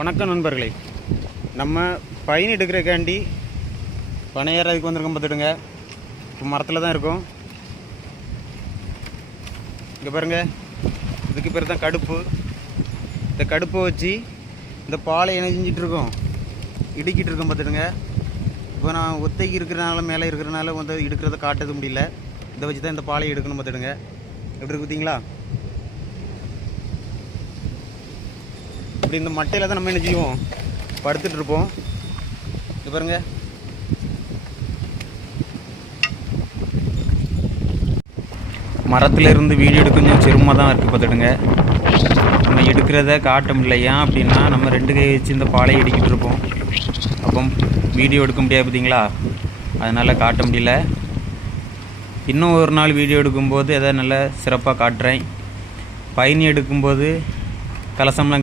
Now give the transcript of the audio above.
வணக்கம் நண்பர்களே. நம்ம பயன் எடுக்கிறக்காண்டி பனை ஏறதுக்கு வந்திருக்கோம் பார்த்துடுங்க. இப்போ மரத்தில் தான் இருக்கும். இங்கே பாருங்கள் இதுக்கு பேர் தான் கடுப்பு. இந்த கடுப்பை வச்சு இந்த பாலை இணைஞ்சிட்டு இருக்கோம்? இடுக்கிட்டு இருக்கோம் பார்த்துடுங்க. இப்போ நான் ஒத்தைக்கு இருக்கிறனால மேலே இருக்கிறனால வந்து எடுக்கிறத காட்டது முடியல. இதை வச்சு தான் இந்த பாலையை எடுக்கணும் பார்த்துடுங்க. எப்படி இருக்கு பார்த்தீங்களா? அப்படி இந்த மட்டையில் தான் நம்ம என்ன செய்வோம்? படுத்துட்டு இருப்போம். பாருங்க. மரத்துல இருந்து வீடியோ எடுக்க கொஞ்சம் சிரமமாக தான் இருக்குது பார்த்துடுங்க. நம்ம எடுக்கிறத காட்ட முடியலையா அப்படின்னா நம்ம ரெண்டு கை வச்சு இந்த பாலை எடுக்கிட்டு இருப்போம். அப்போ வீடியோ எடுக்க முடியாது பார்த்தீங்களா? அதனால் காட்ட முடியல. இன்னும் ஒரு நாள் வீடியோ எடுக்கும்போது எதை நல்லா சிறப்பாக காட்டுறேன். பயணி எடுக்கும்போது கலசம்லாம்